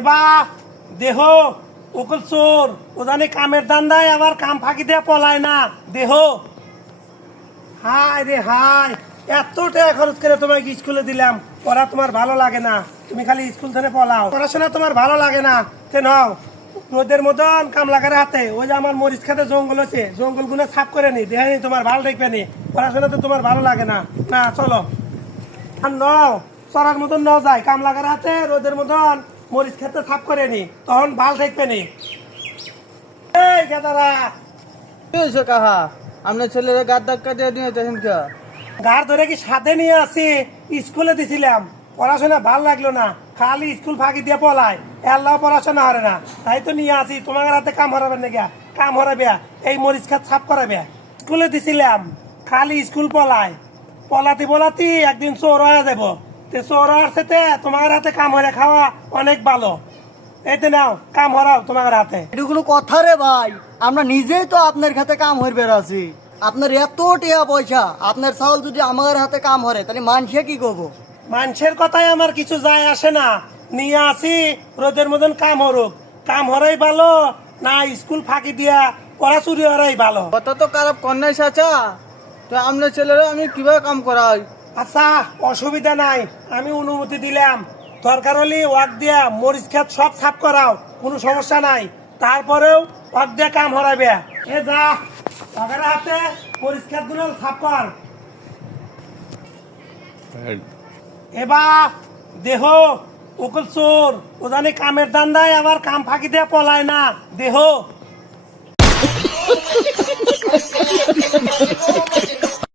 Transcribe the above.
এবার দেহ ওকল চোর ও জানে কামের দান্দায় আবার কাম ফাঁকি দিয়ে পলায় না দেহ। হায় রে হায়, এত টাকা খরচ করে তোমাকে স্কুলে দিলাম, পড়া তোমার ভালো লাগে না, তুমি খালি স্কুল থেকে পলাও, পড়াশোনা তোমার ভালো লাগে না। তে নাও রোদের মতন কাম লাগার হাতে, ওই যে আমার মরিচ খেতে জঙ্গল আছে, জঙ্গল গুলো সাফ করে নি, দেখে তোমার ভালো দেখবে নি, পড়াশোনা তো তোমার ভালো লাগে না। না চলো আর নাও, চড়ার মতন নাও যায় কাম লাগার হাতে, রোদের মতন মরিচ খেতে সাফ করে নি, তখন ভাল দেখবে নি। এই গেদারা কি হয়েছে কাহা? আপনার ছেলেরা গাদ ধাক্কা দিয়ে দিয়েছেন কে? গাড় ধরে কি সাথে নিয়ে আসি, স্কুলে দিছিলাম, পড়াশোনা ভাল লাগলো না, খালি স্কুল ফাঁকি দিয়ে পলায়, এল্লাহ পড়াশোনা হরে না, তাই তো নিয়ে আসি তোমার হাতে কাম হরাবে না, গিয়া কাম হরাবে, এই মরিচ খাত সাফ করাবে। স্কুলে দিছিলাম, খালি স্কুল পলায়, পলাতি পলাতি একদিন চোর হয়ে যাব, তে চোর হওয়ার সাথে তোমার হাতে কাম হরে খাওয়া অনেক ভালো। এইতে নাও কাম হরাও তোমার হাতে। এটা কোনো কথা রে ভাই, আমরা নিজেই তো আপনার হাতে কাম হয়ে বেড়াচ্ছি, আপনার এত টাকা পয়সা, আপনার চাউল যদি আমার হাতে কাম হরে তাহলে মানুষে কি করবো? মানুষের কথায় আমার কিছু যায় আসে না, নিয়ে আসি রোদের মতন কাম হরুক, কাম হরাই ভালো না স্কুল ফাঁকি দিয়া পড়া চুরি হরাই ভালো? কথা তো খারাপ কন্যাই চাচা, তো আপনার ছেলেরা আমি কিভাবে কাম করাই? আচ্ছা অসুবিধা নাই, আমি অনুমতি দিলাম, দরকার হলে ওয়াক দিয়া মরিচ খেত সব সাফ করাও, কোনো সমস্যা নাই, তারপরেও ওয়াক দিয়া কাম হরাবে। এ যা ওদের হাতে মরিচ খেত গুলো সাফ কর। এবার দেহ ওকল চোর ও জানে কামের দান্দায় আবার কাম ফাঁকি দিয়ে পলায় না দেহ।